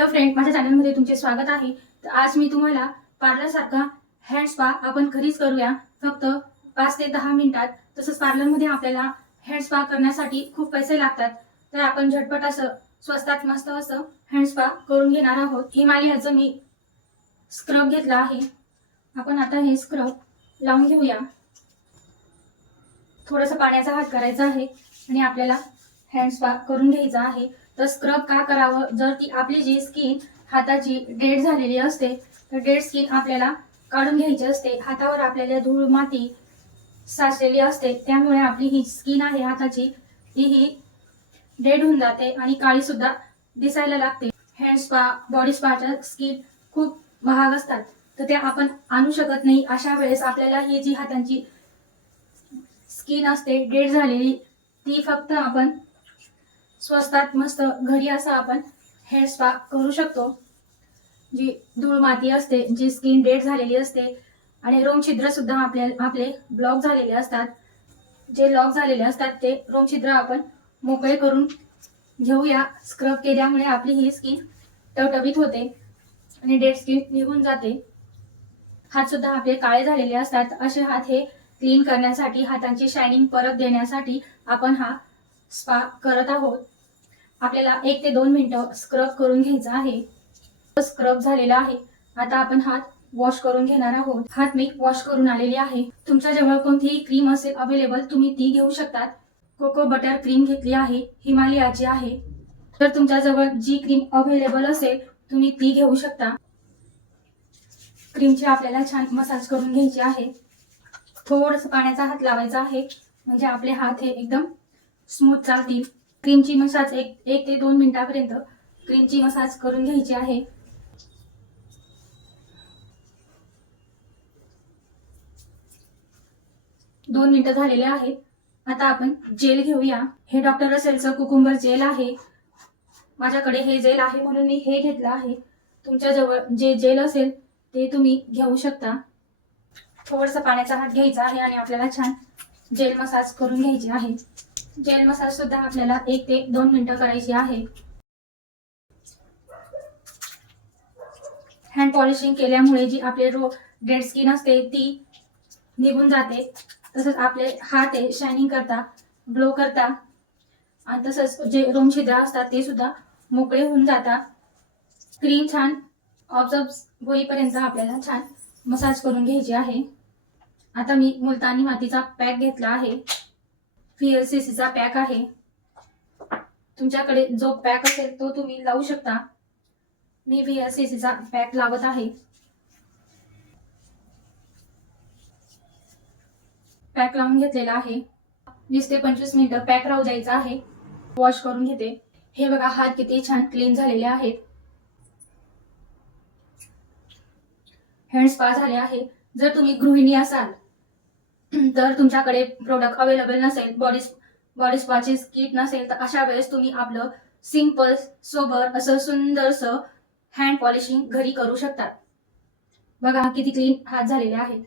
Hello friend माझ्या चॅनलमध्ये तुमचे स्वागत आहे. तर आज मी तुम्हाला पार्लरसारखा हँड स्पा आपण घरीच करूया. फक्त पाच ते दहा मिनिटात. तसंच पार्लरमध्ये आपल्याला हँड स्पा करण्यासाठी खूप पैसे लागतात. तर आपण झटपट असं स्वस्तात मस्त असं हँड स्पा करून घेणार आहोत. हिमालयाचं मी स्क्रब घेतला आहे. आपण आता हे स्क्रब लावून घेऊया. थोडंसं पाण्याचा हात करायचा आहे आणि आपल्याला हँड स्पा करून घ्यायचा आहे. तर स्क्रब का करावं? जर ती आपली जी स्किन हाताची डेड झालेली असते तर डेड स्किन आपल्याला काढून घ्यायची असते. हातावर आपल्याला धूळ माती साचलेली असते. त्यामुळे आपली ही स्किन आहे हाताची ती ही डेड होऊन जाते आणि काळी सुद्धा दिसायला लागते. हँड स्पा बॉडी स्पाच्या स्किन खूप महाग असतात. तर त्या आपण आणू शकत नाही. अशा वेळेस आपल्याला ही जी हातांची स्किन असते डेड झालेली ती फक्त आपण स्वस्तात मस्त घरी असं आपण हेअर स्पा करू शकतो. जी धूळ माती असते जी स्किन डेड झालेली असते आणि रोमछिद्र सुद्धा आपल्या आपले ब्लॉक झालेले असतात. जे लॉक झालेले असतात ते रोमछिद्र आपण मोकळे करून घेऊया. स्क्रब केल्यामुळे आपली ही स्किन टवटवीत होते आणि डेड स्किन निघून जाते. हात सुद्धा आपले काळे झालेले असतात. असे हात हे क्लीन करण्यासाठी हातांची शायनिंग परत देण्यासाठी आपण हा स्पा करत आहोत. आपल्याला एक ते दोन मिनिटं स्क्रब करून घ्यायचा आहे. स्क्रब झालेला आहे. आता आपण हात वॉश करून घेणार आहोत. हात मी वॉश करून आलेली आहे. तुमच्या जवळ कोणतीही क्रीम असेल अवेलेबल तुम्ही ती घेऊ शकतात. कोको बटर क्रीम घेतली आहे. हिमालयाची आहे. तर तुमच्या जवळ जी क्रीम अवेलेबल असेल तुम्ही ती घेऊ शकता. क्रीमची आपल्याला छान मसाज करून घ्यायची आहे. थोडस पाण्याचा हात लावायचा आहे. म्हणजे आपले हात हे एकदम स्मूथ चालतील. क्रीमची मसाज एक एक ते दोन मिनिटापर्यंत क्रीमची मसाज करून घ्यायची आहे. दोन मिनिटं झालेले आहेत. आता आपण जेल घेऊया. हे डॉक्टर रसेलचं कुकुंबर जेल आहे. माझ्याकडे हे जेल आहे म्हणून मी हे घेतलं आहे. तुमच्या जवळ जे जेल असेल ते तुम्ही घेऊ शकता. थोडंसं पाण्याचा हात घ्यायचा आहे आणि आपल्याला छान जेल मसाज करून घ्यायची आहे. जेल मसाज सुद्धा आपल्याला एक ते दोन मिनिटं करायची आहे. हँड पॉलिशिंग केल्यामुळे जी आपले रो डेड स्किन असते ती निघून जाते. तसंच आपले हात आहे शायनिंग करता ग्लो करता. आणि तसंच जे रोम छिद्र असतात ते सुद्धा मोकळे होऊन जातात क्रीम छान ऑब्झर्व होईपर्यंत आपल्याला छान मसाज करून घ्यायची आहे. आता मी मुलतानी मातीचा पॅक घेतला आहे. चा पॅक आहे. तुमच्याकडे जो पॅक असेल तो तुम्ही लावू शकता. मी चा पॅक लावत आहे. पॅक लावून घेतलेला आहे. वीस ते पंचवीस मिनिटं पॅक राहू द्यायचा आहे. वॉश करून घेते. हे बघा हात किती छान क्लीन झालेले आहेत. हँड स्पा झाले आहे. जर तुम्ही गृहिणी असाल जर तुमच्याकडे प्रोडक्ट अवेलेबल नसेल बॉडी बॉडी स्पाचे किट नसेल तर अशा वेळेस तुम्ही आपलं सिंपल सोबर असं सुंदरसं हँड पॉलिशिंग घरी करू शकतात बघा किती क्लीन हात झालेले आहेत.